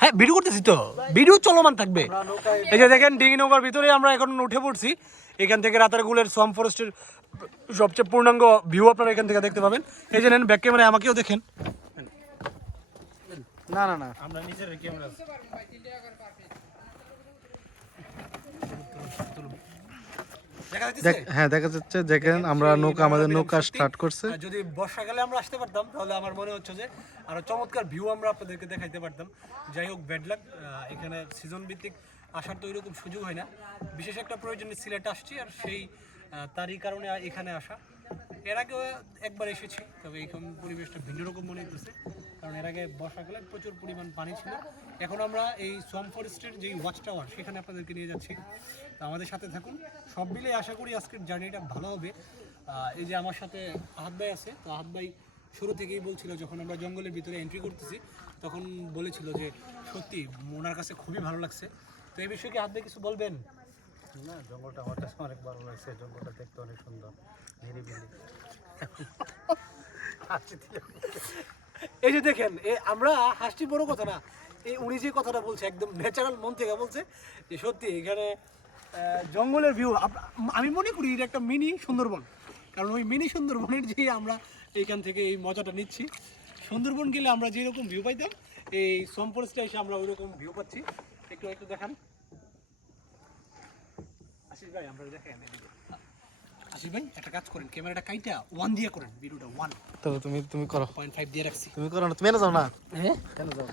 হ্যাঁ ভিডিও করতেছি তো, ভিডিও চলমান থাকবে। এই যে দেখেন ডিঙি নৌকার ভিতরে আমরা এখন উঠে পড়ছি। এখান থেকে রাতারগুলের সোয়াম্প ফরেস্টের সবচেয়ে পূর্ণাঙ্গ ভিউ আপনারা এখান থেকে দেখতে পাবেন। এই যে নেন ব্যাক ক্যামেরায় আমাকেও দেখেন। না না না, আমরা নিচের ক্যামেরা হ্যাঁ দেখা যাচ্ছে। দেখেন আমরা নৌকা, আমাদের নৌকা স্টার্ট করছে। যদি বর্ষাকালে আমরা আসতে পারতাম তাহলে আমার মনে হচ্ছে যে আরো চমৎকার ভিউ আমরা আপনাদেরকে দেখাইতে পারতাম। যাই হোক ব্যাড লাক, এখানে সিজন ভিত্তিক আসার তো এরকম সুযোগ হয় না। বিশেষ একটা প্রয়োজনে সিলেট আসছি, আর সেই তারই কারণে এখানে আসা। এর আগেও একবার এসেছি, তবে এখন পরিবেশটা ভিন্ন রকম মনে হচ্ছে, কারণ এর আগে বর্ষাকালে প্রচুর পরিমাণ পানি ছিল। এখন আমরা এই সোয়াম্প ফরেস্টের যেই ওয়াচ টাওয়ার সেখানে আপনাদেরকে নিয়ে যাচ্ছি। তো আমাদের সাথে থাকুন। সব মিলে আশা করি আজকের জার্নিটা ভালো হবে। এই যে আমার সাথে আহাদ ভাই আছে, তো আহাদ ভাই শুরু থেকেই বলছিল, যখন আমরা জঙ্গলের ভিতরে এন্ট্রি করতেছি তখন বলেছিল যে সত্যি ওনার কাছে খুবই ভালো লাগছে। তো এই বিষয়ে কি আহাদ ভাই কিছু বলবেন? না, জঙ্গলটা আমার কাছে অনেক ভালো লাগছে। জঙ্গলটা দেখতে অনেক সুন্দর, নিরিবিলি। এই যে দেখেন, আমরা হাসছি বড় কথা না, এই উনি যে কথাটা বলছে একদম ন্যাচারাল মন থেকে বলছে যে সত্যি এখানে জঙ্গলের ভিউ। আমি মনে করি এটা একটা মিনি সুন্দরবন, কারণ ওই মিনি সুন্দরবনের যে আমরা এইখান থেকে এই মজাটা নিচ্ছি। সুন্দরবন গেলে আমরা যেরকম ভিউ পাইতাম, এই সোয়াম্প ফরেস্টে এসে আমরা ওই রকম ভিউ পাচ্ছি। একটু একটু দেখান আশিস ভাই, আমরা দেখেন। আশিস ভাই একটা কাজ করেন, ক্যামেরাটা কাইটা 1 দিয়ে করেন, ভিডিওটা 1। তো তুমি করো, 0.5 দিয়ে রাখছি। তুমি করো না, তুমি এনে যাও না। হ্যাঁ কেন যাও?